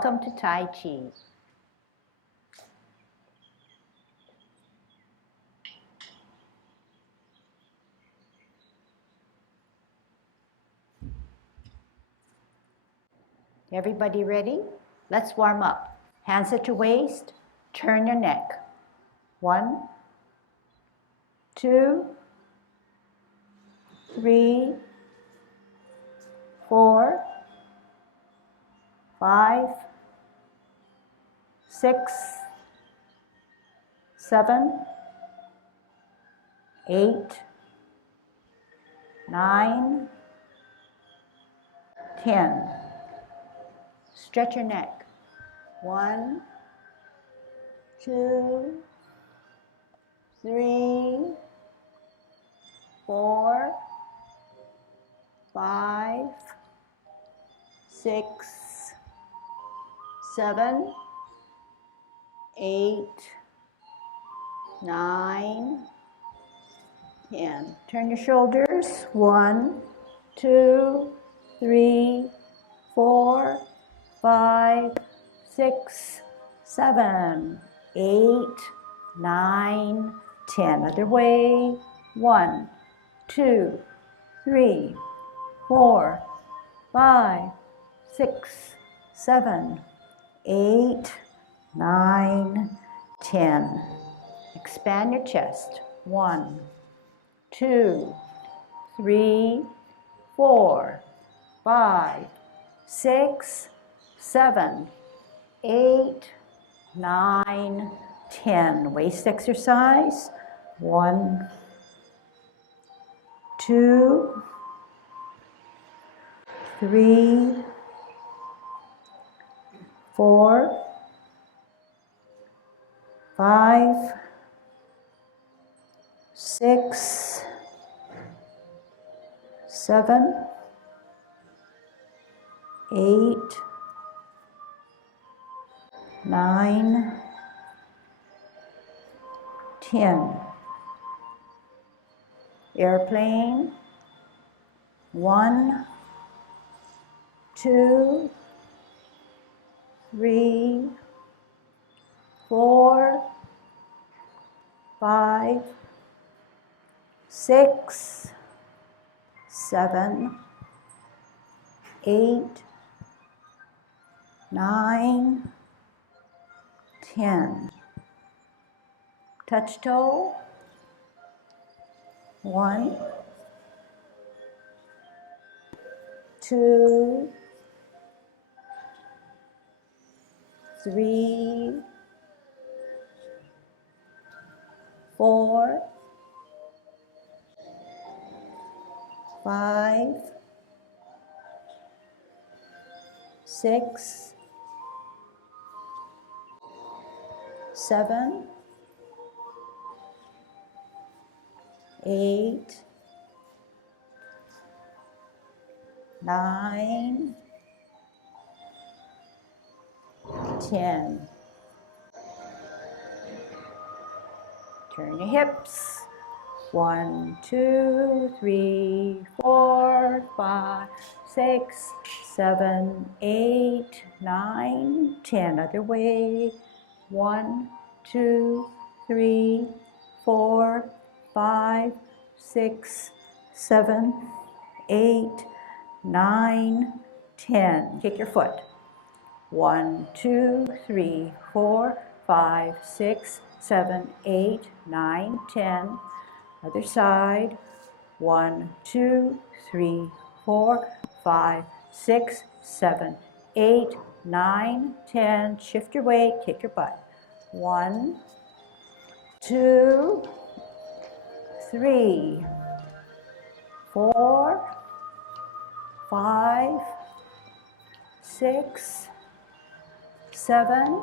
Welcome to Tai Chi. Everybody ready? Let's warm up. Hands at your waist, turn your neck. 1, 2, 3, 4, 5, 6, 7, 8, 9, 10. Stretch your neck. 1, 2, 3, 4, 5, 6, 7, 8, 9, 10. Turn your shoulders. 1, 2, 3, 4, 5, 6, 7, 8, 9, 10. Other way. 1, 2, 3, 4, 5, 6, 7, 8, 9, 10. Expand your chest. 1, 2, 3, 4, 5, 6, 7, 8, 9, 10. Waist exercise. 1, 2, 3, 4, 5, 6, 7, 8, 9, 10. Airplane. 1, 2, 3, 4, 5, 6, 7, 8, 9, 10. Touch toe. 1, 2, 3, 4, 5, 6, 7, 8, 9, 10. Turn your hips. 1, 2, 3, 4, 5, 6, 7, 8, 9, 10. Other way. 1, 2, 3, 4, 5, 6, 7, 8, 9, 10. Kick your foot. 1, 2, 3, 4, 5, 6, 7, 8, 9, 10. Other side. 1, 2, 3, 4, 5, 6, 7, 8, 9, 10. Shift your weight, kick your butt. 1, 2, 3, 4, 5, 6, 7,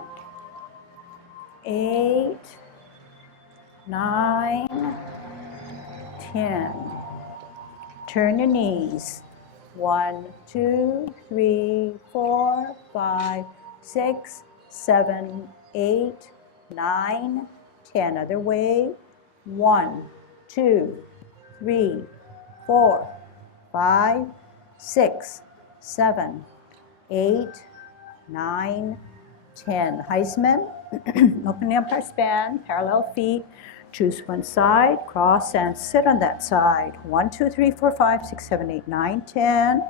8, 9, 10. Turn your knees. 1, 2, 3, 4, 5, 6, 7, 8, 9, 10. Other way. 1, 2, 3, 4, 5, 6, 7, 8, 9, 10. Heisman, opening up our span, parallel feet. Choose one side, cross and sit on that side. 1, 2, 3, 4, 5, 6, 7, 8, 9, 10.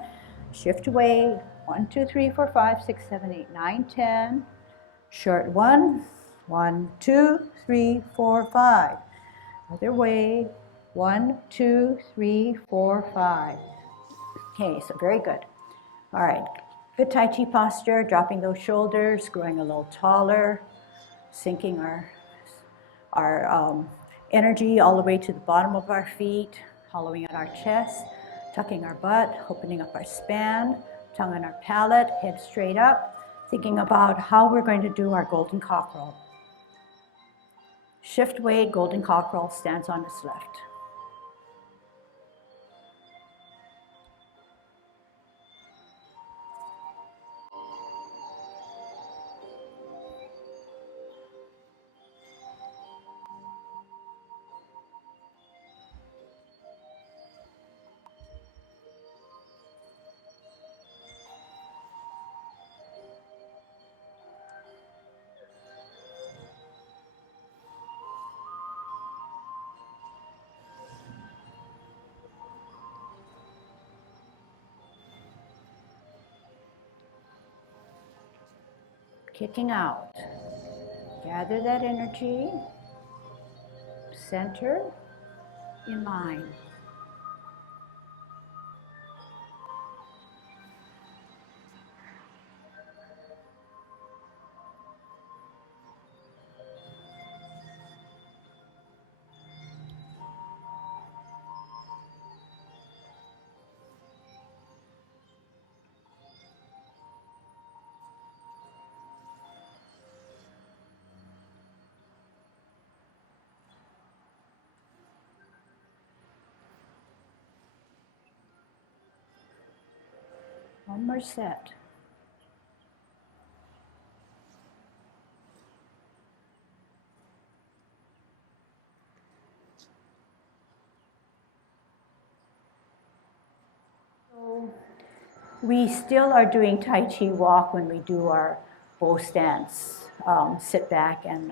Shift away. 1, 2, 3, 4, 5, 6, 7, 8, 9, 10. Short one. 1, 2, 3, 4, 5. Other way. 1, 2, 3, 4, 5. Okay, so very good. All right, good Tai Chi posture, dropping those shoulders, growing a little taller, sinking our energy all the way to the bottom of our feet, hollowing out our chest, tucking our butt, opening up our span, tongue on our palate, head straight up, thinking about how we're going to do our golden cockerel. Shift weight, golden cockerel, stands on its left. Kicking out. Gather that energy, center, in line. One more set. So we still are doing Tai Chi walk when we do our bow stance. Sit back and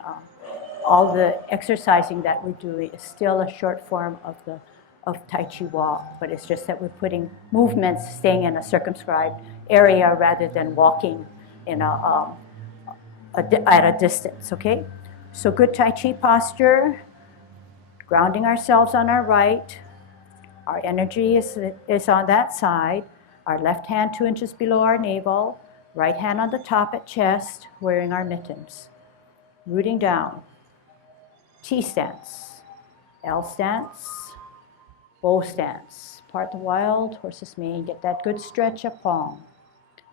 all the exercising that we're doing is still a short form of Tai Chi walk, but it's just that we're putting movements, staying in a circumscribed area rather than walking in at a distance, okay? So good Tai Chi posture, grounding ourselves on our right. Our energy is on that side. Our left hand 2 inches below our navel, right hand on the top at chest, wearing our mittens. Rooting down. T stance, L stance, bow stance. Part the wild horse's mane, get that good stretch up palm.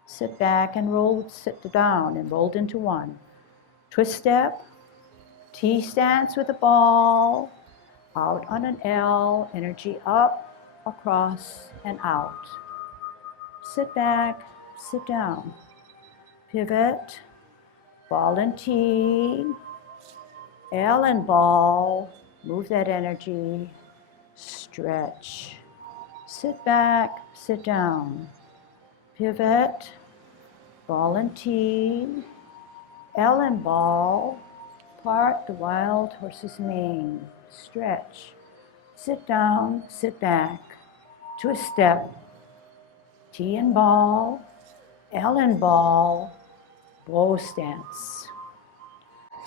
Sit back and roll, sit down and rolled into one. Twist step, T stance with a ball, out on an L, energy up, across, and out. Sit back, sit down. Pivot, ball and T, L and ball, move that energy, stretch. Sit back, sit down. Pivot, ball and T, L and ball, part the wild horse's mane, stretch. Sit down, sit back, twist step, T and ball, L and ball, bow stance.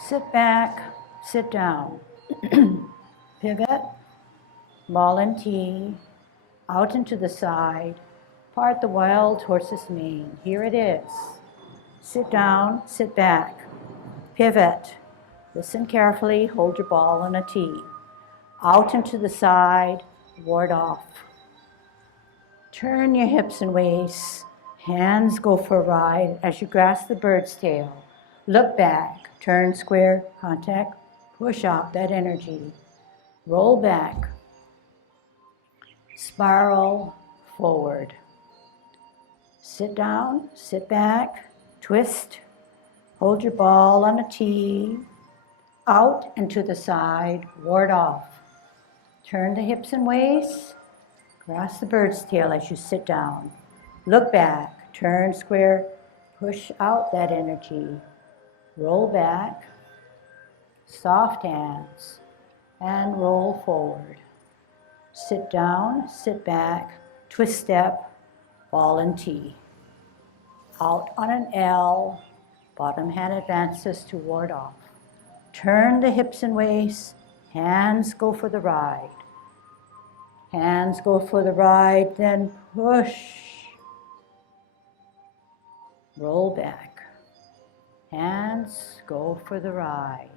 Sit back, sit down. Pivot, ball and T, out into the side, part the wild horse's mane. Here it is. Sit down, sit back. Pivot. Listen carefully, hold your ball on a T. Out into the side, ward off. Turn your hips and waist. Hands go for a ride as you grasp the bird's tail. Look back, turn square, contact, push out that energy. Roll back. Spiral forward. Sit down, sit back, twist. Hold your ball on a T. Out and to the side, ward off. Turn the hips and waist. Grasp the bird's tail as you sit down. Look back, turn square, Push out that energy. Roll back, soft hands, and roll forward. Sit down, sit back, twist step, ball and T. Out on an L, bottom hand advances to ward off. Turn the hips and waist, hands go for the ride. Hands go for the ride, then push. Roll back. Hands go for the ride.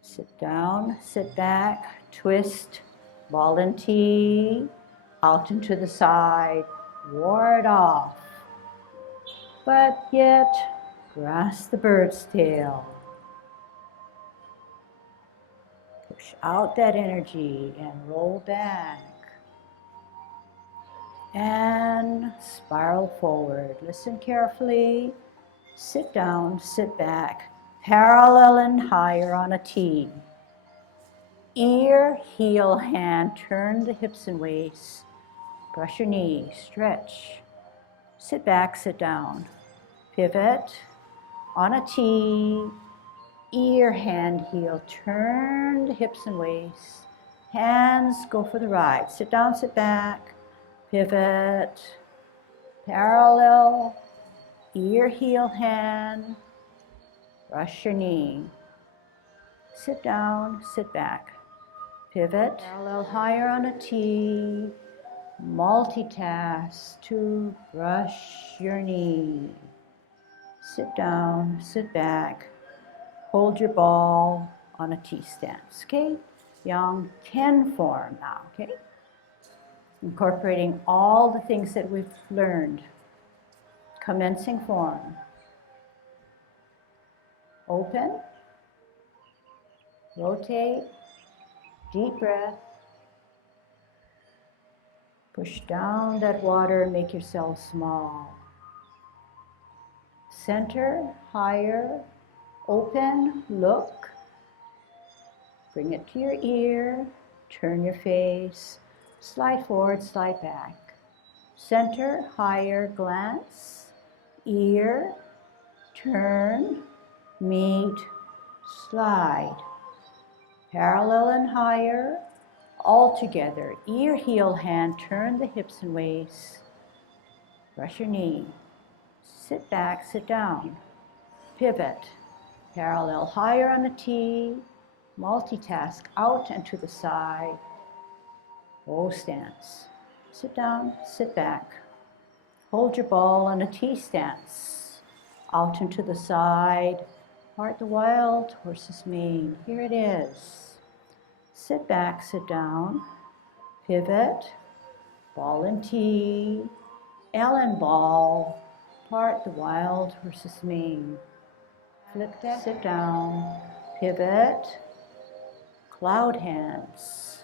Sit down, sit back, twist, ball and T, out and to the side, ward off. But yet, grasp the bird's tail. Push out that energy and roll back. And spiral forward. Listen carefully. Sit down, sit back, parallel and higher on a T. Ear, heel, hand, turn the hips and waist. Brush your knee, stretch. Sit back, sit down. Pivot on a T. Ear, hand, heel, turn the hips and waist. Hands go for the ride. Sit down, sit back. Pivot, parallel, ear, heel, hand, brush your knee. Sit down, sit back. Pivot, parallel higher on a T. Multitask to brush your knee. Sit down, sit back. Hold your ball on a T stance, okay? Yang Ken form now, okay? Incorporating all the things that we've learned. Commencing form. Open. Rotate. Deep breath. Push down that water and make yourself small. Center, higher. Open, look. Bring it to your ear. Turn your face. Slide forward, slide back. Center, higher, glance, ear, turn, meet, slide. Parallel and higher, all together. Ear, heel, hand, turn the hips and waist. Brush your knee. Sit back, sit down. Pivot. Parallel higher on the T. Multitask out and to the side. O stance. Sit down, sit back. Hold your ball on a T stance. Out and to the side. Part the wild horse's mane. Here it is. Sit back, sit down. Pivot. Ball and T. L and ball. Part the wild horse's mane. Flip that. Sit down. Pivot. Cloud hands.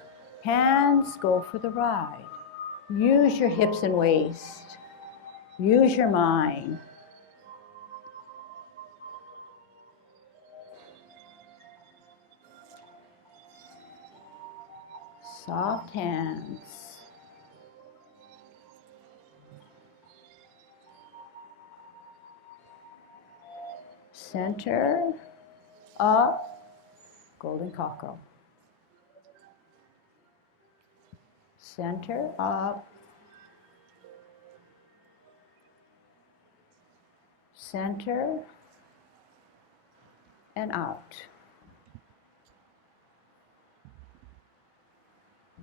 Hands go for the ride. Use your hips and waist. Use your mind. Soft hands. Center, up, golden cockerel. Center, up. Center, and out.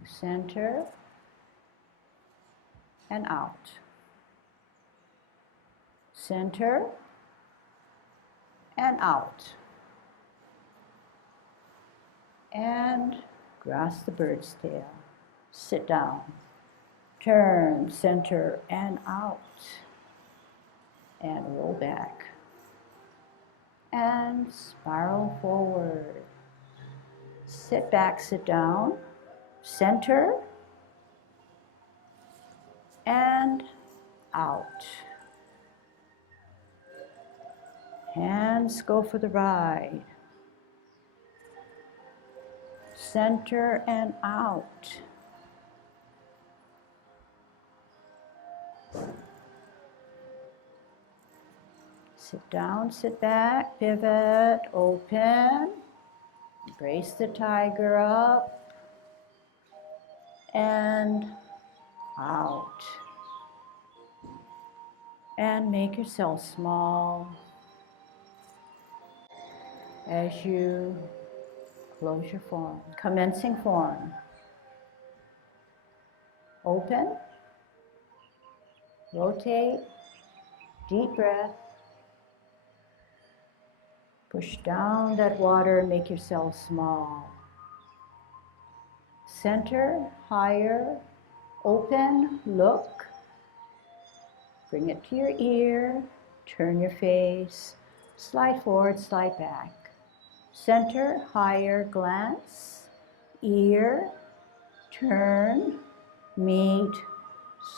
Center, and out. Center, and out. And grasp the bird's tail. Sit down. Turn, center, and out. And roll back. And spiral forward. Sit back, sit down. Center, and out. Hands go for the ride. Center and out. Sit down, sit back, pivot, open. Brace the tiger up and out. And make yourself small as you close your form. Commencing form. Open, rotate, deep breath. Push down that water and make yourself small. Center, higher, open, look. Bring it to your ear, turn your face, slide forward, slide back. Center, higher, glance, ear, turn, meet,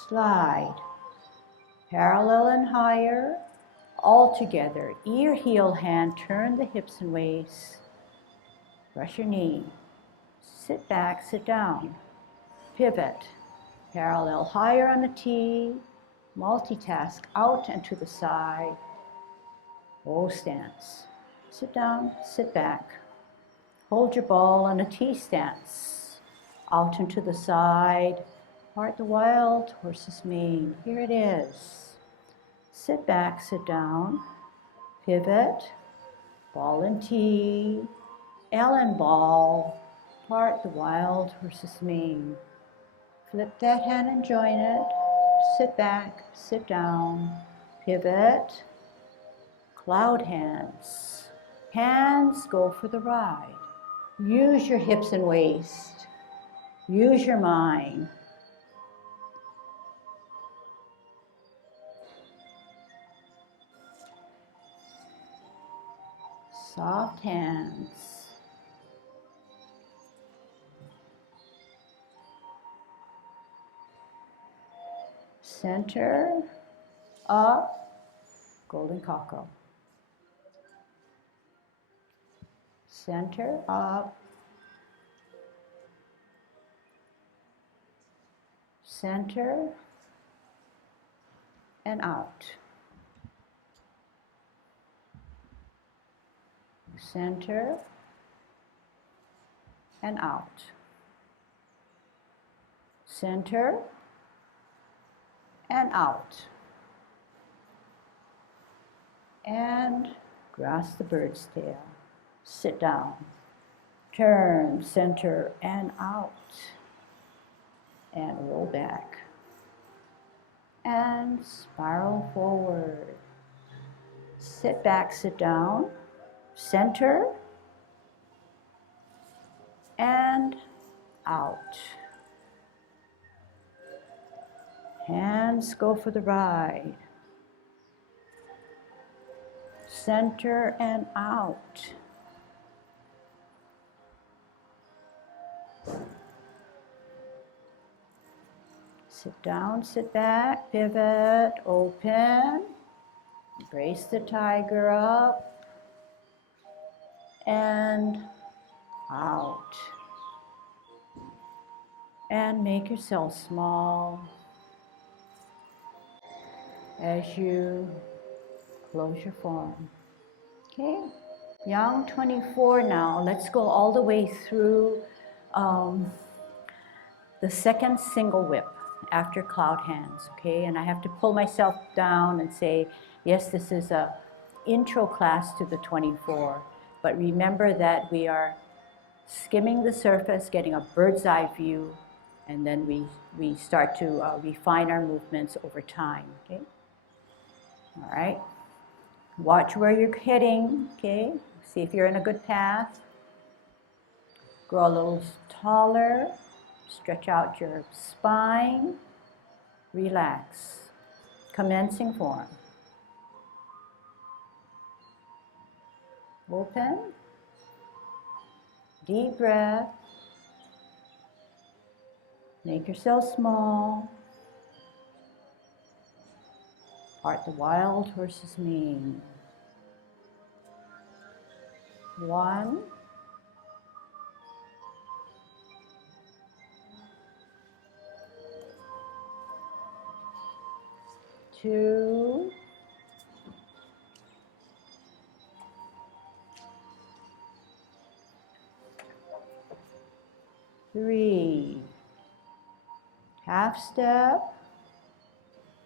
slide. Parallel and higher, all together. Ear, heel, hand, turn the hips and waist. Brush your knee. Sit back, sit down. Pivot. Parallel higher on the T. Multitask out and to the side. O stance. Sit down, sit back. Hold your ball on a T stance. Out and to the side. Part the wild horse's mane. Here it is. Sit back, sit down. Pivot. Ball and T. L and ball. Part the wild horse's mane. Flip that hand and join it. Sit back, sit down. Pivot. Cloud hands. Hands go for the ride. Use your hips and waist. Use your mind. Soft hands. Center, up, golden cockle. Center, up. Center, and out. Center, and out. Center, and out. And grasp the bird's tail. Sit down. Turn, center, and out. And roll back. And spiral forward. Sit back, sit down. Center, and out. Hands go for the ride. Center and out. Sit down, sit back, pivot, open. Brace the tiger up. And out. And make yourself small as you close your form. Okay, Yang 24 now. Let's go all the way through the second single whip after cloud hands, okay? And I have to pull myself down and say, yes, this is a intro class to the 24. But remember that we are skimming the surface, getting a bird's eye view, and then we start to refine our movements over time, okay? All right. Watch where you're hitting, okay? See if you're in a good path. Grow a little taller. Stretch out your spine. Relax. Commencing form. Open. Deep breath. Make yourself small. Part the wild horse's mane. 1, 2, 3. Half step.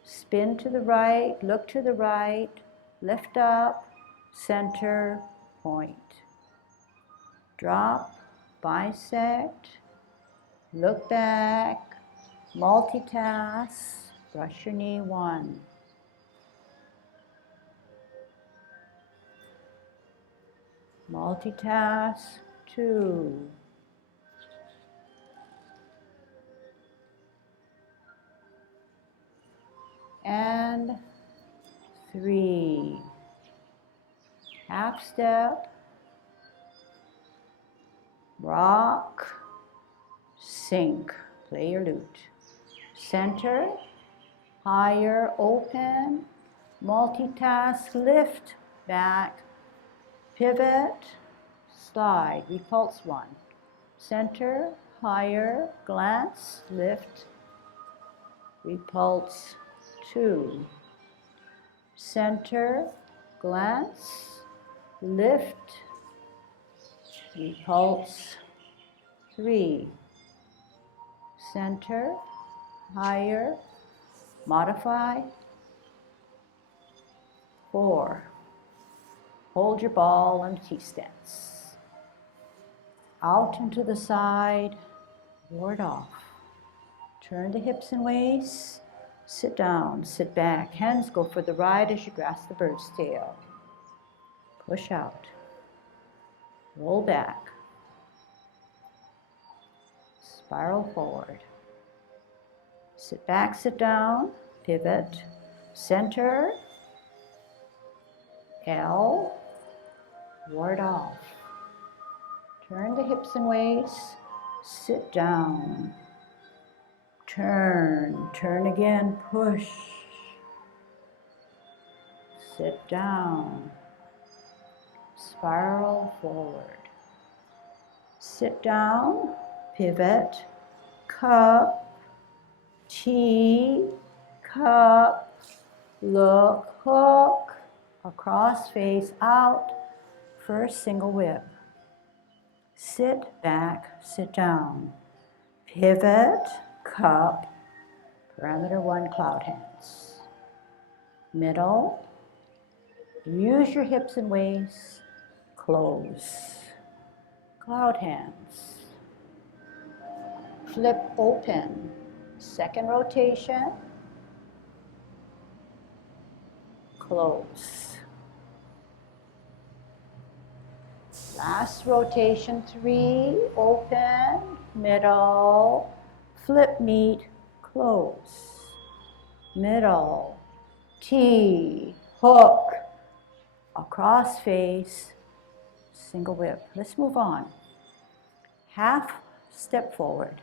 Spin to the right, look to the right, lift up, center, point. Drop, bisect, look back, multitask, brush your knee 1. Multitask 2. And 3. Half step, rock, sink, play your lute. Center, higher, open, multitask, lift, back, pivot, slide, repulse 1. Center, higher, glance, lift, repulse 2. Center, glance, lift, repulse 3. Center, higher, modify 4. Hold your ball in T-stance. Out and to the side, ward off. Turn the hips and waist. Sit down, sit back. Hands go for the ride as you grasp the bird's tail. Push out. Roll back. Spiral forward. Sit back, sit down. Pivot. Center. L. Ward off. Turn the hips and waist. Sit down. Turn, turn again, push. Sit down. Spiral forward. Sit down, pivot, cup, T, cup, look, hook, across, face out, first single whip. Sit back, sit down, pivot, cup, parameter 1, cloud hands. Middle, use your hips and waist, close. Cloud hands. Flip open, second rotation, close. Last rotation 3, open, middle, flip meet, close. Middle, T, hook, across face, single whip. Let's move on. Half step forward.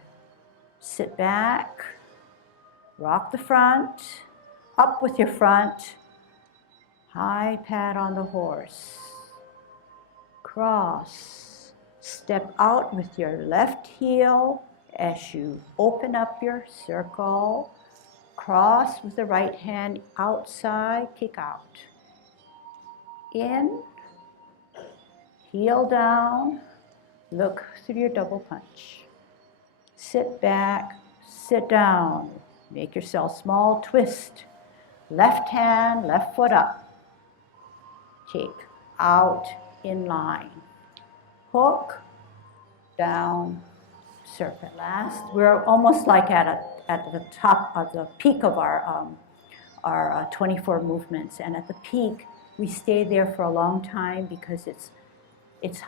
Sit back, rock the front, up with your front, high pat on the horse. Cross, step out with your left heel as you open up your circle. Cross with the right hand outside, kick out. In, heel down, look through your double punch. Sit back, sit down. Make yourself small twist. Left hand, left foot up. Kick out, in line. Hook, down, serpent. Last, we're almost like at the top of the peak of our 24 movements. And at the peak, we stay there for a long time because it's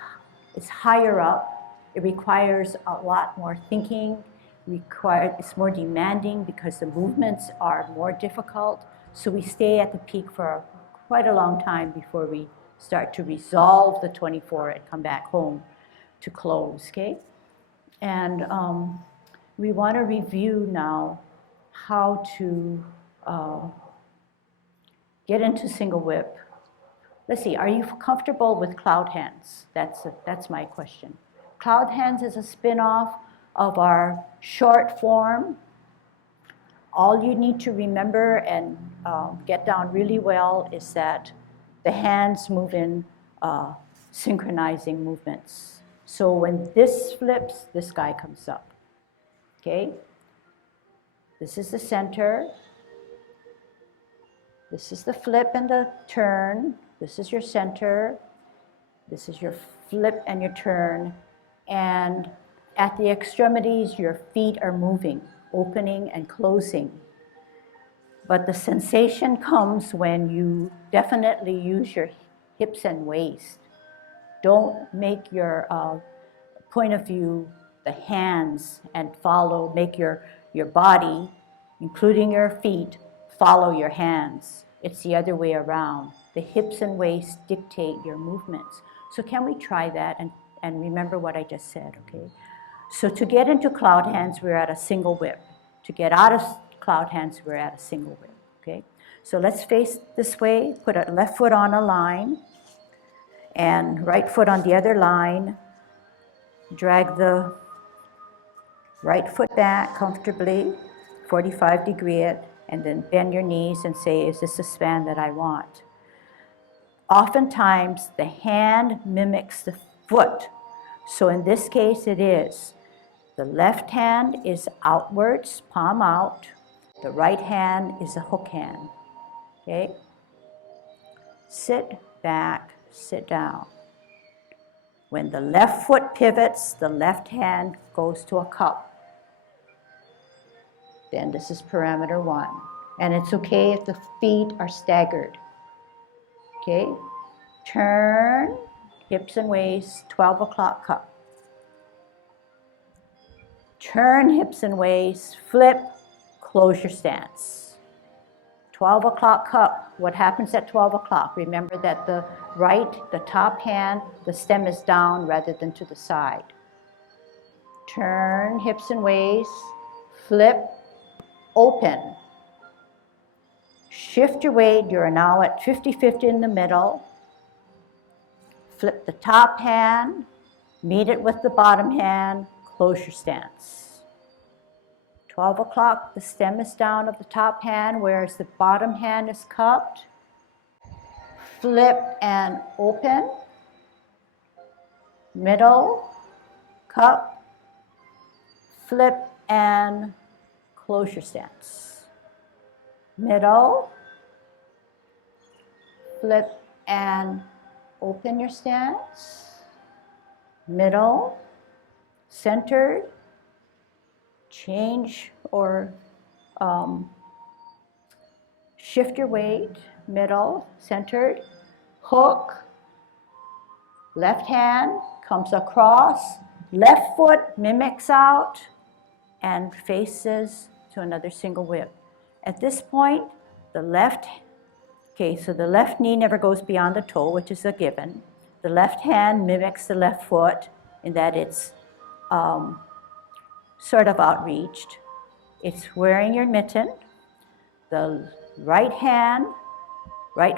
higher up. It requires a lot more thinking. It's more demanding because the movements are more difficult. So we stay at the peak for quite a long time before we start to resolve the 24 and come back home to close, okay? And we want to review now how to get into single whip. Let's see, are you comfortable with cloud hands? That's my question. Cloud hands is a spin-off of our short form. All you need to remember and get down really well is that the hands move in synchronizing movements. So when this flips, this guy comes up, okay? This is the center. This is the flip and the turn. This is your center. This is your flip and your turn. And at the extremities, your feet are moving, opening and closing. But the sensation comes when you definitely use your hips and waist. Don't make your point of view the hands and follow, make your body, including your feet, follow your hands. It's the other way around. The hips and waist dictate your movements. So can we try that and remember what I just said, okay? So to get into cloud hands, we're at a single whip. To get out of cloud hands, we're at a single whip, okay? So let's face this way, put a left foot on a line, and right foot on the other line. Drag the right foot back comfortably, 45-degree it, and then bend your knees and say, is this the span that I want? Oftentimes, the hand mimics the foot. So in this case, it is. The left hand is outwards, palm out. The right hand is a hook hand, okay? Sit back, sit down. When the left foot pivots, the left hand goes to a cup. Then this is parameter 1. And it's okay if the feet are staggered. Okay? Turn, hips and waist, 12 o'clock cup. Turn, hips and waist, flip, close your stance. 12 o'clock cup. What happens at 12 o'clock? Remember that the top hand, the stem is down rather than to the side. Turn, hips and waist, flip, open. Shift your weight. You're now at 50-50 in the middle. Flip the top hand, meet it with the bottom hand, close your stance. 12 o'clock, the stem is down of the top hand, whereas the bottom hand is cupped. Flip and open. Middle, cup, flip and close your stance. Middle, flip and open your stance. Middle, centered, change or shift your weight, middle, centered, hook, left hand comes across, left foot mimics out and faces to another single whip. At this point, the left knee never goes beyond the toe, which is a given. The left hand mimics the left foot in that it's sort of outreached. It's wearing your mitten. The right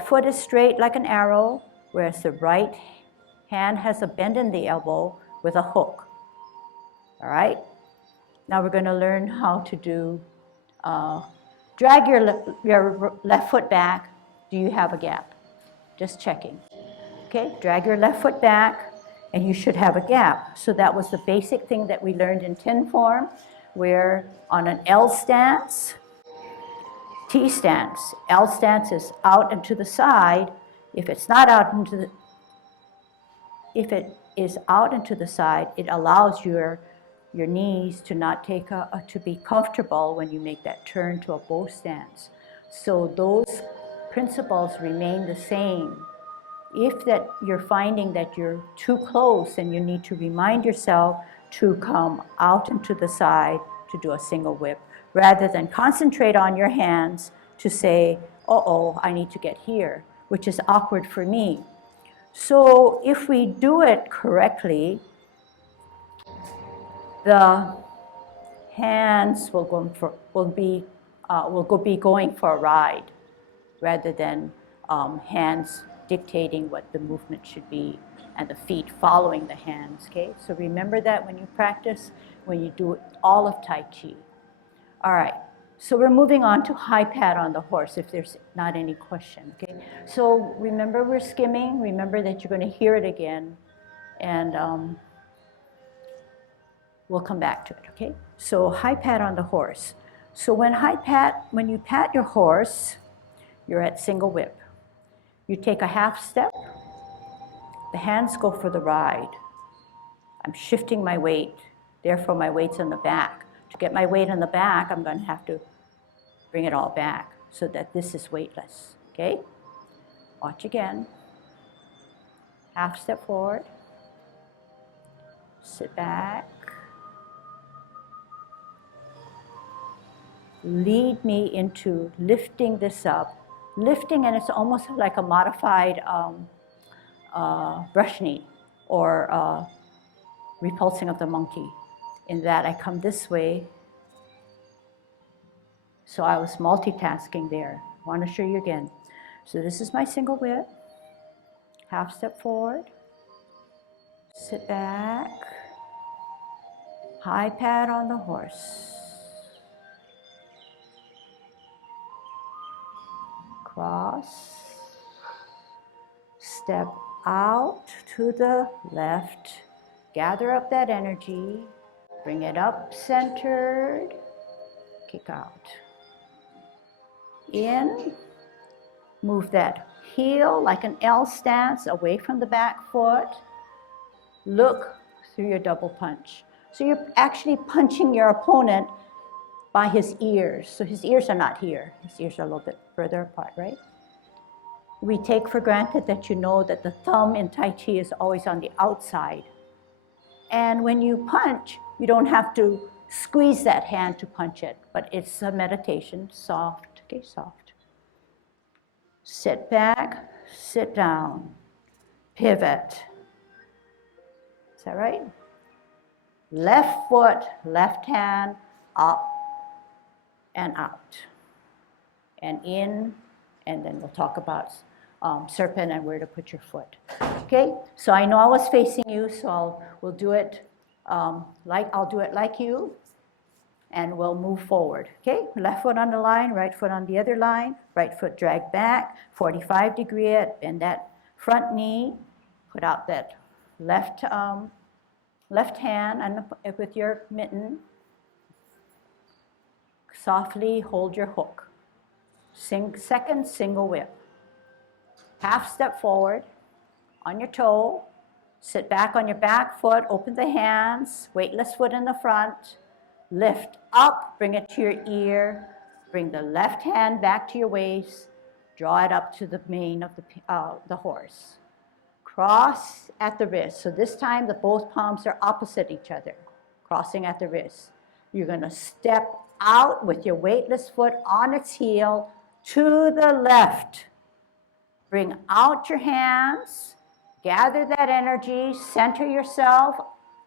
foot is straight like an arrow, whereas the right hand has a bend in the elbow with a hook. All right? Now we're going to learn how to do, drag your left foot back. Do you have a gap? Just checking. Okay, drag your left foot back, and you should have a gap. So that was the basic thing that we learned in tin form, where on an L stance, T stance. L stance is out and to the side. If it's not out into the, if it is out and to the side, it allows your knees to not take to be comfortable when you make that turn to a bow stance. So those principles remain the same. If that you're finding that you're too close, and you need to remind yourself to come out and to the side to do a single whip, rather than concentrate on your hands to say, uh-oh, I need to get here, which is awkward for me. So if we do it correctly, the hands will be going for a ride, rather than hands dictating what the movement should be and the feet following the hands, okay? So remember that when you practice, when you do all of Tai Chi. All right, so we're moving on to high pad on the horse, if there's not any question, okay? So remember we're skimming. Remember that you're going to hear it again. And We'll come back to it, okay? So high pat on the horse. So when you pat your horse, you're at single whip. You take a half step, the hands go for the ride. I'm shifting my weight, therefore my weight's on the back. To get my weight on the back, I'm going to have to bring it all back so that this is weightless, okay? Watch again. Half step forward, sit back. Lead me into lifting this up. Lifting, and it's almost like a modified brush knee or repulsing of the monkey, in that I come this way. So I was multitasking there. I want to show you again. So this is my single whip. Half step forward. Sit back. High pat on the horse. Cross. Step out to the left. Gather up that energy. Bring it up centered. Kick out. In. Move that heel like an L stance away from the back foot. Look through your double punch. So you're actually punching your opponent by his ears. So his ears are not here. His ears are a little bit further apart, right? We take for granted that you know that the thumb in Tai Chi is always on the outside. And when you punch, you don't have to squeeze that hand to punch it, but it's a meditation, soft, okay, soft. Sit back, sit down, pivot. Is that right? Left foot, left hand, up and out. And in, and then we'll talk about serpent and where to put your foot. Okay, so I know I was facing you, so we'll do it I'll do it like you, and we'll move forward. Okay, left foot on the line, right foot on the other line, right foot drag back, 45-degree it, bend that front knee, put out that left hand and with your mitten. Softly hold your hook. Second single whip. Half step forward on your toe. Sit back on your back foot, open the hands, weightless foot in the front. Lift up, bring it to your ear. Bring the left hand back to your waist. Draw it up to the mane of the horse. Cross at the wrist. So this time the both palms are opposite each other, crossing at the wrist. You're going to step out with your weightless foot on its heel to the left. Bring out your hands. Gather that energy. Center yourself.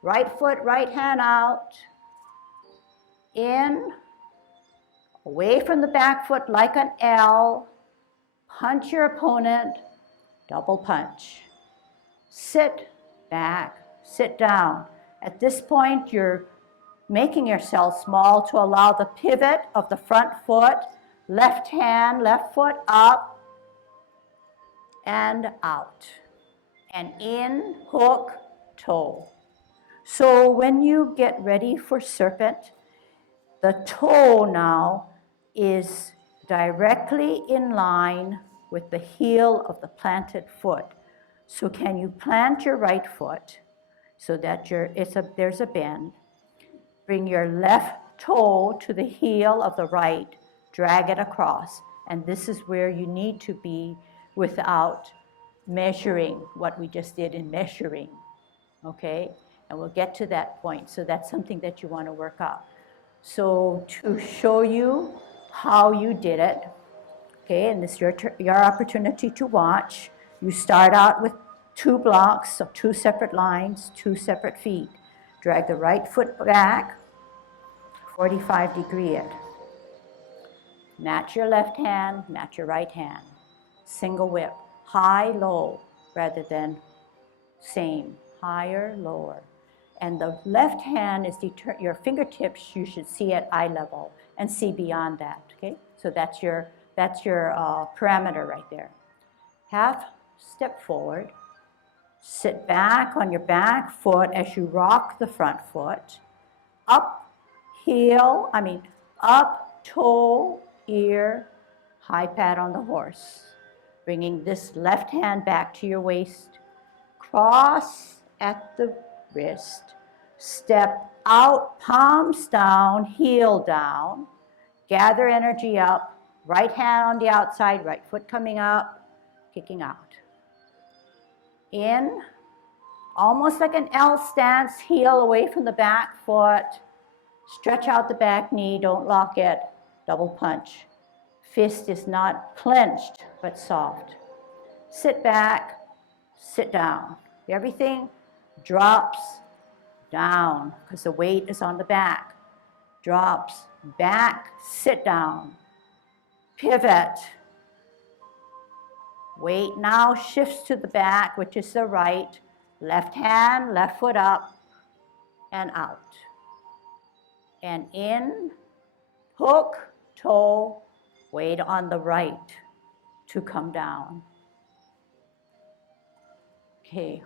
Right foot, right hand out. In. Away from the back foot like an L. Punch your opponent. Double punch. Sit back. Sit down. At this point, you're making yourself small to allow the pivot of the front foot. Left hand, left foot up and out. And in, hook, toe. So when you get ready for serpent, the toe now is directly in line with the heel of the planted foot. So can you plant your right foot so that there's a bend? Bring your left toe to the heel of the right, drag it across. And this is where you need to be without measuring what we just did in measuring, okay? And we'll get to that point. So that's something that you want to work out. So to show you how you did it, okay, and this is your opportunity to watch. You start out with 2 blocks, so 2 separate lines, 2 separate feet. Drag the right foot back, 45-degree it. Match your left hand, match your right hand. Single whip, high, low, rather than same, higher, lower. And the left hand is your fingertips you should see at eye level and see beyond that, okay? So that's your parameter right there. Half step forward, sit back on your back foot as you rock the front foot. up, up, toe, ear, high pat on the horse. Bringing this left hand back to your waist. Cross at the wrist. Step out, palms down, heel down. Gather energy up. Right hand on the outside, right foot coming up, kicking out. In, almost like an L stance, heel away from the back foot. Stretch out the back knee, don't lock it. Double punch. Fist is not clenched, but soft. Sit back, sit down. Everything drops down because the weight is on the back. Drops back, sit down. Pivot. Weight now shifts to the back, which is the right. Left hand, left foot up and out. And in, hook, toe, weight on the right to come down. Okay.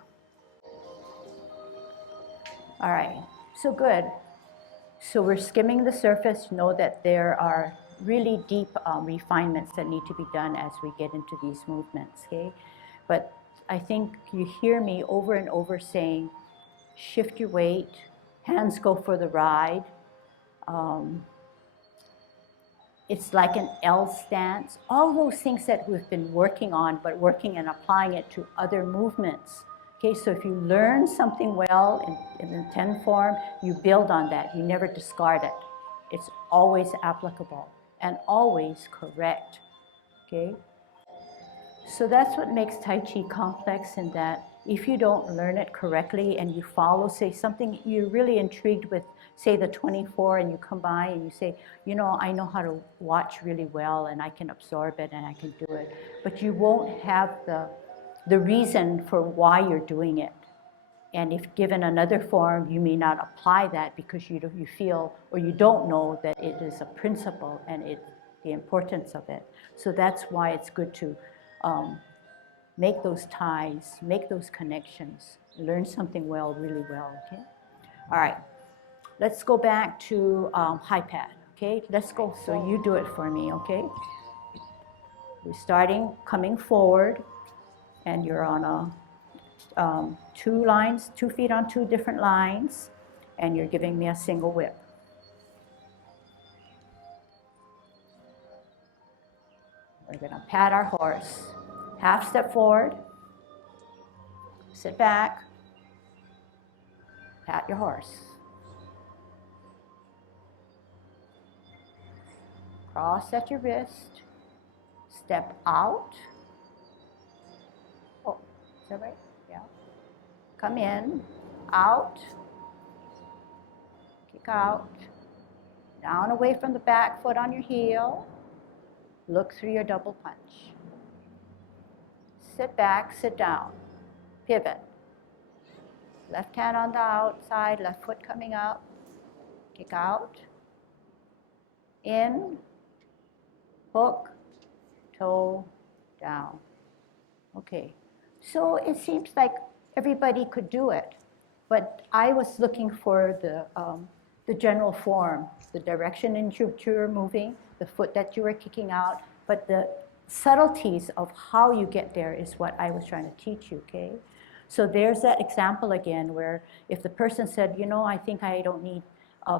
All right, so good. So we're skimming the surface. Know that there are really deep refinements that need to be done as we get into these movements, okay? But I think you hear me over and over saying, shift your weight, hands go for the ride. It's like an L stance. All those things that we've been working on, but working and applying it to other movements. Okay, so if you learn something well in the 10 form, you build on that. You never discard it. It's always applicable and always correct. Okay? So that's what makes Tai Chi complex, in that if you don't learn it correctly and you follow, say, something you're really intrigued with, say the 24, and you come by and you say, you know, I know how to watch really well and I can absorb it and I can do it. But you won't have the reason for why you're doing it. And if given another form, you may not apply that because you feel or you don't know that it is a principle and the importance of it. So that's why it's good to make those ties, make those connections, learn something well, really well, okay? All right, let's go back to high pad, okay? Let's go, so you do it for me, okay? We're starting, coming forward, and you're on a 2 feet on 2 different lines, and you're giving me a single whip. We're gonna pat our horse. Half step forward, sit back, pat your horse. Cross at your wrist, step out. Oh, is that right? Yeah. Come in, out, kick out, down away from the back foot on your heel, look through your double punch. Sit back, sit down, pivot. Left hand on the outside, left foot coming up, kick out, in, hook, toe, down. Okay, so it seems like everybody could do it, but I was looking for the general form, the direction in which you were moving, the foot that you were kicking out, but the subtleties of how you get there is what I was trying to teach you, okay? So there's that example again where if the person said, you know, I think I don't need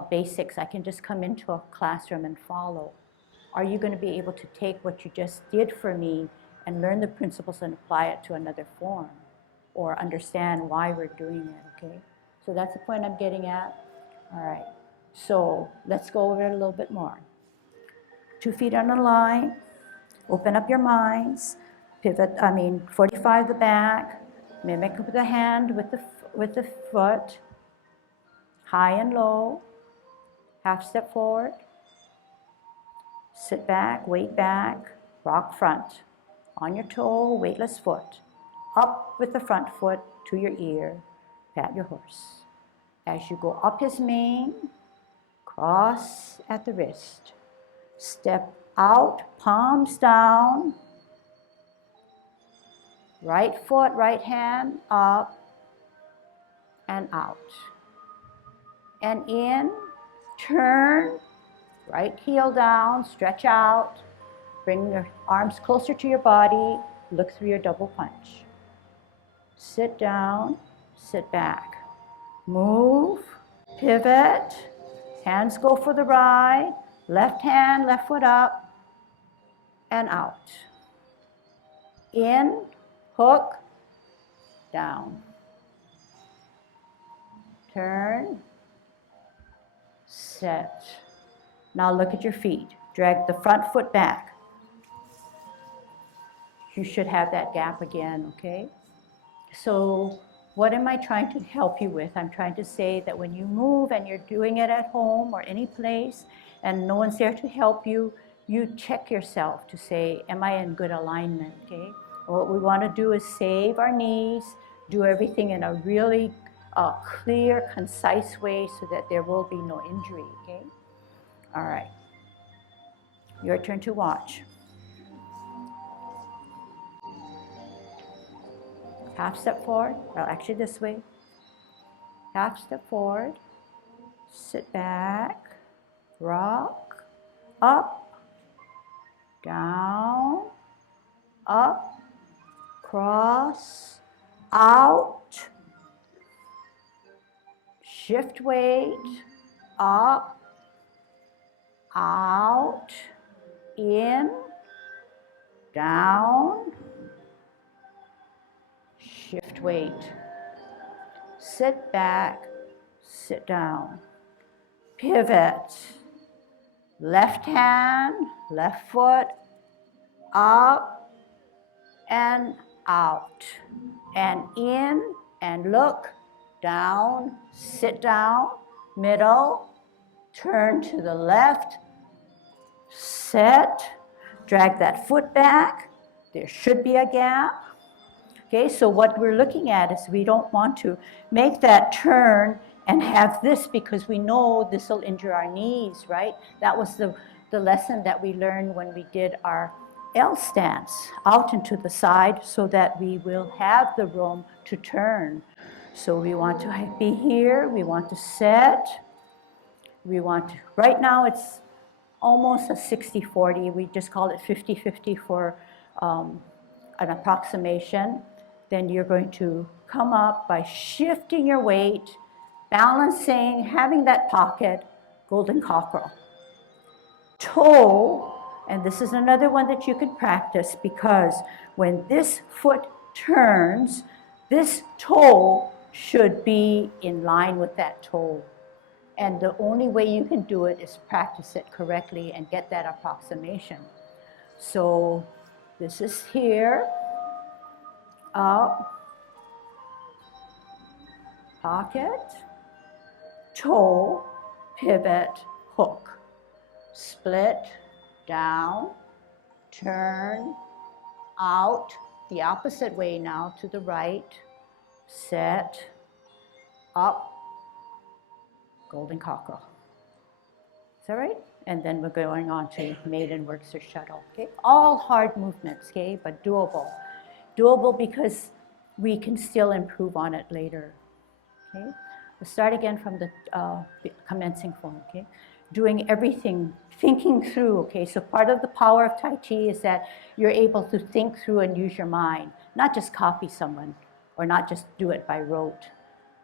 basics, I can just come into a classroom and follow. Are you going to be able to take what you just did for me and learn the principles and apply it to another form, or understand why we're doing it, okay? So that's the point I'm getting at. All right, so let's go over it a little bit more. 2 feet on a line, open up your minds, pivot, 45 the back, mimic with the hand with the foot, high and low, half step forward, sit back, weight back, rock front, on your toe, weightless foot, up with the front foot to your ear, pat your horse. As you go up his mane, cross at the wrist, step out, palms down, right foot, right hand up and out. And in, Turn, right heel down, stretch out. Bring your arms closer to your body. Look through your double punch. Sit down, sit back. Move, pivot. Hands go for the ride. Left hand, left foot up, and out. In, hook, down. Turn, set. Now look at your feet. Drag the front foot back. You should have that gap again, okay? So what am I trying to help you with? I'm trying to say that when you move and you're doing it at home or any place and no one's there to help you, you check yourself to say, am I in good alignment, okay? And what we want to do is save our knees, do everything in a really clear, concise way so that there will be no injury, okay? All right. Your turn to watch. Half step forward, well, actually this way. Half step forward, sit back, rock, up, down, up, cross, out, shift weight, up, out, in, down, shift weight. Sit back, sit down. Pivot. Left hand, left foot, up and out. And in and look, down, sit down, middle, turn to the left, set, drag that foot back. There should be a gap. Okay, so what we're looking at is we don't want to make that turn and have this because we know this will injure our knees, right? That was the lesson that we learned when we did our L stance, out and to the side so that we will have the room to turn. So we want to be here, we want to set, we want to, right now it's almost a 60-40, we just call it 50-50 for an approximation. Then you're going to come up by shifting your weight, balancing, having that pocket, golden cockerel. Toe, and this is another one that you can practice because when this foot turns, this toe should be in line with that toe. And the only way you can do it is practice it correctly and get that approximation. So this is here. Up, pocket, toe, pivot, hook, split, down, turn, out, the opposite way now to the right, set, up, golden cockerel. Is that right? And then we're going on to maiden works or shuttle, okay? All hard movements, okay, but doable. Doable because we can still improve on it later, okay? We'll start again from the commencing form, okay? Doing everything, thinking through, okay? So part of the power of Tai Chi is that you're able to think through and use your mind, not just copy someone or not just do it by rote,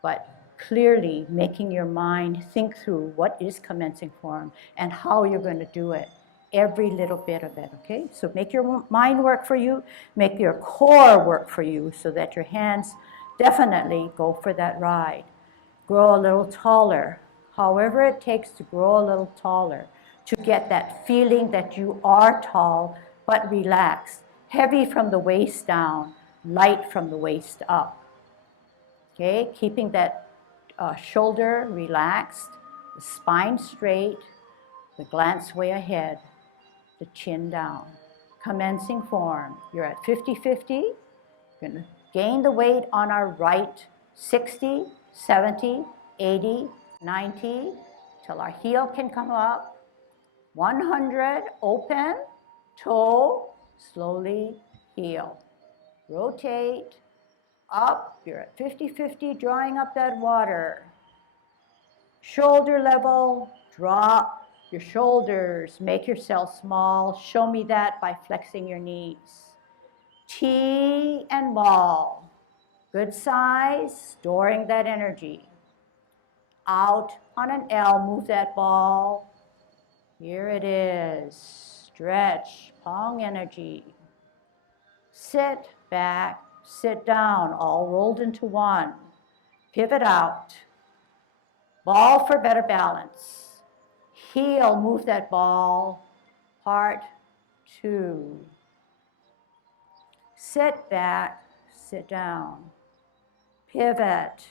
but clearly making your mind think through what is commencing form and how you're going to do it. Every little bit of it, okay? So make your mind work for you, make your core work for you so that your hands definitely go for that ride. Grow a little taller, however it takes to grow a little taller, to get that feeling that you are tall, but relaxed, heavy from the waist down, light from the waist up, okay? Keeping that shoulder relaxed, the spine straight, the glance way ahead, the chin down. Commencing form, you're at 50-50. You're going to gain the weight on our right, 60, 70, 80, 90, till our heel can come up. 100, open, toe, slowly heel. Rotate, up, you're at 50-50, drawing up that water. Shoulder level, Drop your shoulders, make yourself small. Show me that by flexing your knees. T and ball. Good size, storing that energy. Out on an L, move that ball. Here it is. Stretch, Pong energy. Sit back, sit down, all rolled into one. Pivot out. Ball for better balance. Heel, move that ball. Part 2. Sit back, sit down. Pivot.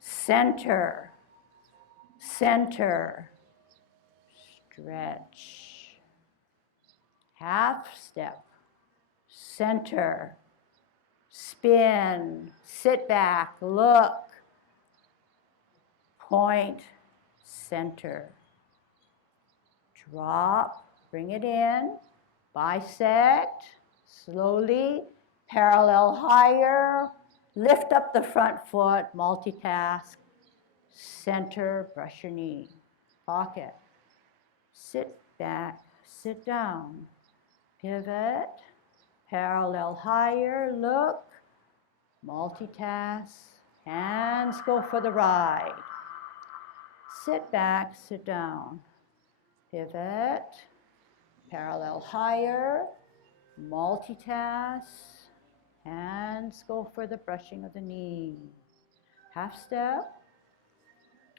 Center. Center. Stretch. Half step. Center. Spin. Sit back, look. Point, center. Drop, bring it in, bisect, slowly, parallel higher, lift up the front foot, multitask, center, brush your knee, pocket. Sit back, sit down, pivot, parallel higher, look, multitask, hands go for the ride. Sit back, sit down, pivot, parallel higher, multitask, hands go for the brushing of the knee. Half step,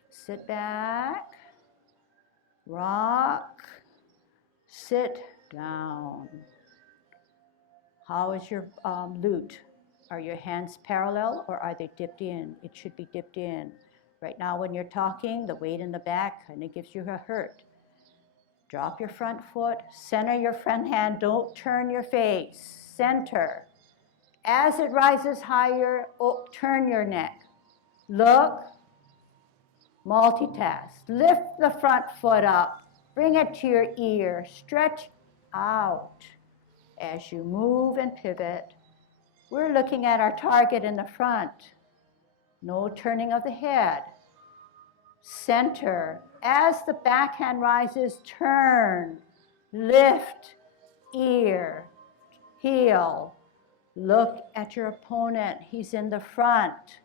sit back, rock, sit down. How is your glute? Are your hands parallel or are they dipped in? It should be dipped in. Right now when you're talking, the weight in the back kind of gives you a hurt. Drop your front foot, center your front hand, don't turn your face, center. As it rises higher, turn your neck. Look, multitask. Lift the front foot up, bring it to your ear, stretch out. As you move and pivot, we're looking at our target in the front. No turning of the head. Center. As the backhand rises, turn, lift, ear, heel. Look at your opponent. He's in the front.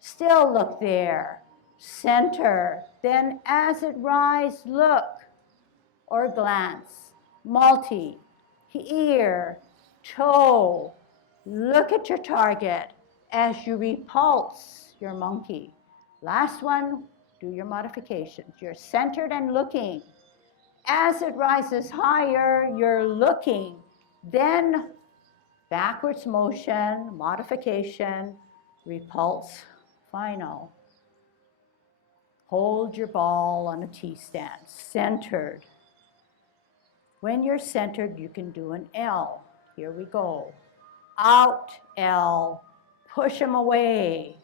Still look there. Center. Then as it rises, look or glance. Multi. Ear, toe. Look at your target as you repulse your monkey. Last one, do your modifications. You're centered and looking. As it rises higher, you're looking. Then backwards motion, modification, repulse, final. Hold your ball on a T stance, centered. When you're centered, you can do an L. Here we go. Out, L, push them away.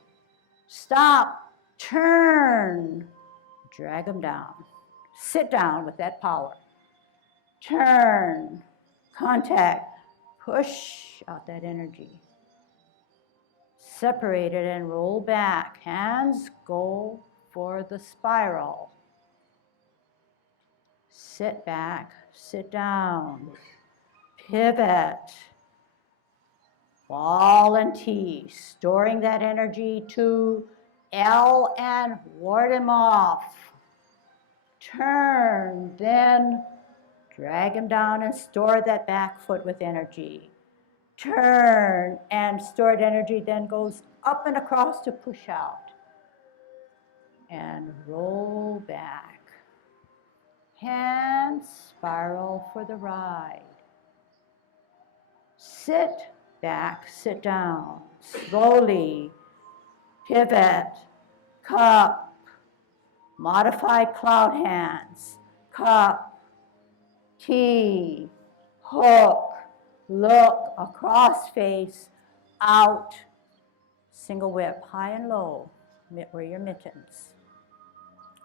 Stop, turn, drag them down. Sit down with that power. Turn, contact, push out that energy. Separate it and roll back. Hands go for the spiral. Sit back, sit down, pivot, ball and T, storing that energy to L and ward him off. Turn, then drag him down and store that back foot with energy. Turn and stored energy then goes up and across to push out. And roll back. Hands spiral for the ride. Sit back, sit down. Slowly pivot, cup, modified cloud hands, cup, T, hook, look, across face, out, single whip, high and low, wear your mittens.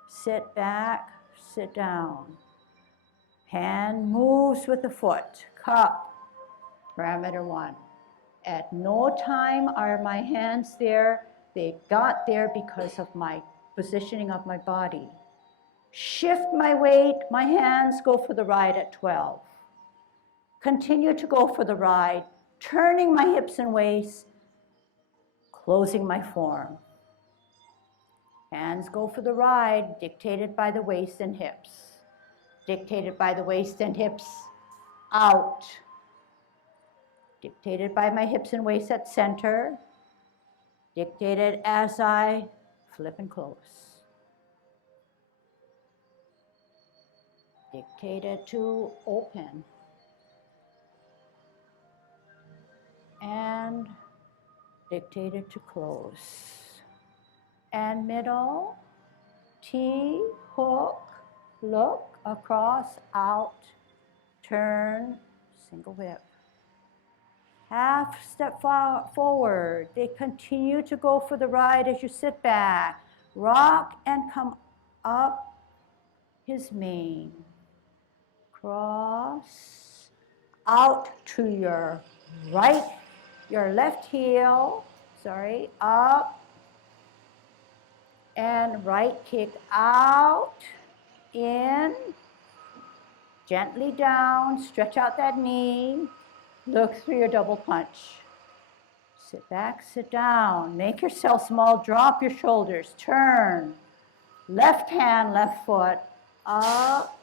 Sit back, sit down. Hand moves with the foot, cup, parameter 1. At no time are my hands there. They got there because of my positioning of my body. Shift my weight, my hands go for the ride at 12. Continue to go for the ride, turning my hips and waist, closing my form. Hands go for the ride, dictated by the waist and hips. Dictated by the waist and hips, out. Dictated by my hips and waist at center. Dictated as I flip and close. Dictated to open. And dictated to close. And middle, T, hook, look, across, out, turn, single whip. Half step forward. They continue to go for the ride as you sit back. Rock and come up his mane. Cross, out to your right, your left heel, up, and right kick out, in, gently down, stretch out that knee, look through your double punch. Sit back, sit down, make yourself small, drop your shoulders, turn, left hand, left foot, up,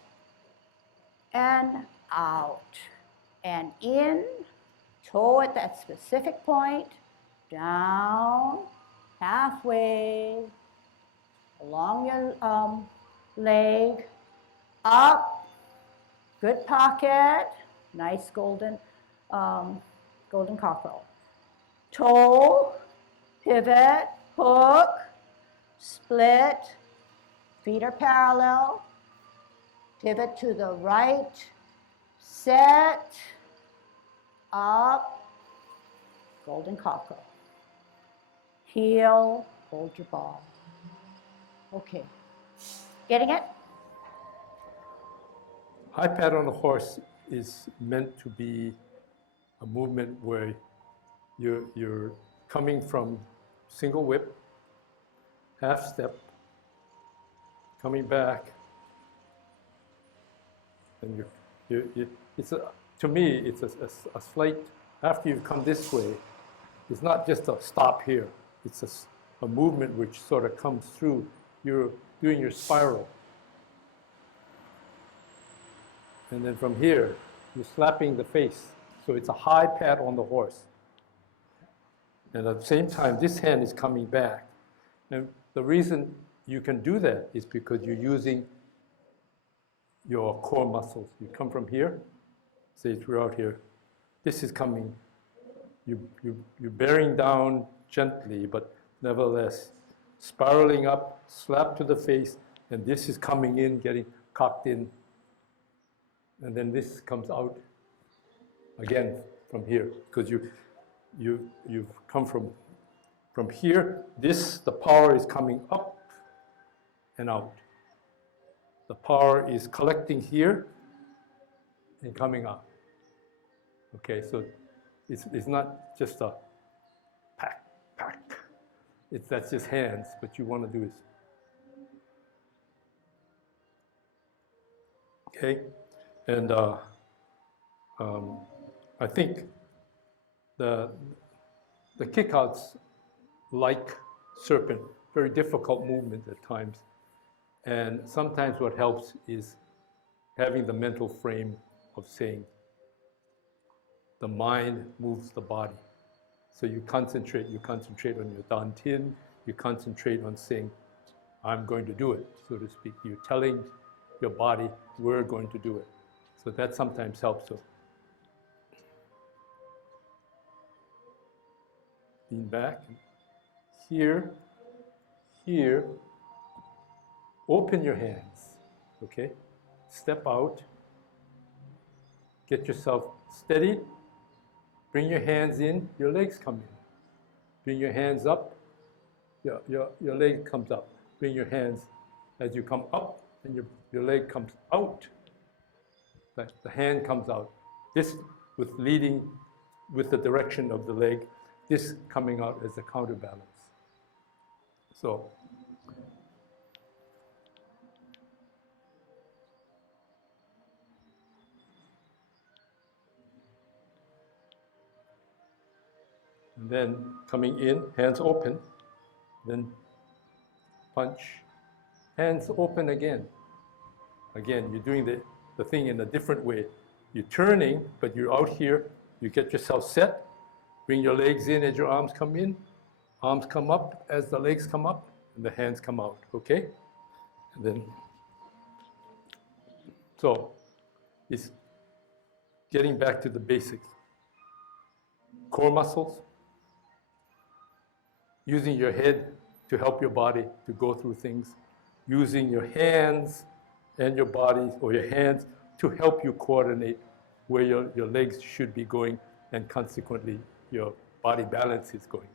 and out, and in, toe at that specific point, down, halfway, along your leg, up, good pocket, nice golden cockerel. Toe, pivot, hook, split, feet are parallel, pivot to the right, set, up, golden cockerel. Heel, hold your ball. Okay, getting it? High pat on the horse is meant to be a movement where you're coming from single whip, half step, coming back, and to me, it's a slight, after you've come this way, it's not just a stop here, it's a movement which sort of comes through. You're doing your spiral. And then from here, you're slapping the face. So it's a high pat on the horse. And at the same time, this hand is coming back. And the reason you can do that is because you're using your core muscles. You come from here, say throughout here. This is coming. You're bearing down gently, but nevertheless, spiraling up, slap to the face, and this is coming in, getting cocked in. And then this comes out again from here, because you've come from here. The power is coming up and out. The power is collecting here and coming out. Okay, so it's not just a pack. That's just hands. What you want to do is, okay, and I think the kickouts, like serpent, very difficult movement at times, and sometimes what helps is having the mental frame of saying the mind moves the body. So you concentrate on your dantian, you concentrate on saying, I'm going to do it, so to speak. You're telling your body, we're going to do it. So that sometimes helps. So lean back, here, open your hands, okay? Step out, get yourself steady, bring your hands in, your legs come in. Bring your hands up, your leg comes up. Bring your hands as you come up, and your leg comes out. The hand comes out. This with leading with the direction of the leg, this coming out as a counterbalance. So Then coming in, hands open, then punch, hands open again. Again, you're doing the thing in a different way. You're turning, but you're out here. You get yourself set. Bring your legs in as your arms come in. Arms come up as the legs come up, and the hands come out, okay? And then, so it's getting back to the basics. Core muscles, using your head to help your body to go through things, using your hands and your body, or your hands, to help you coordinate where your legs should be going, and consequently your body balance is going.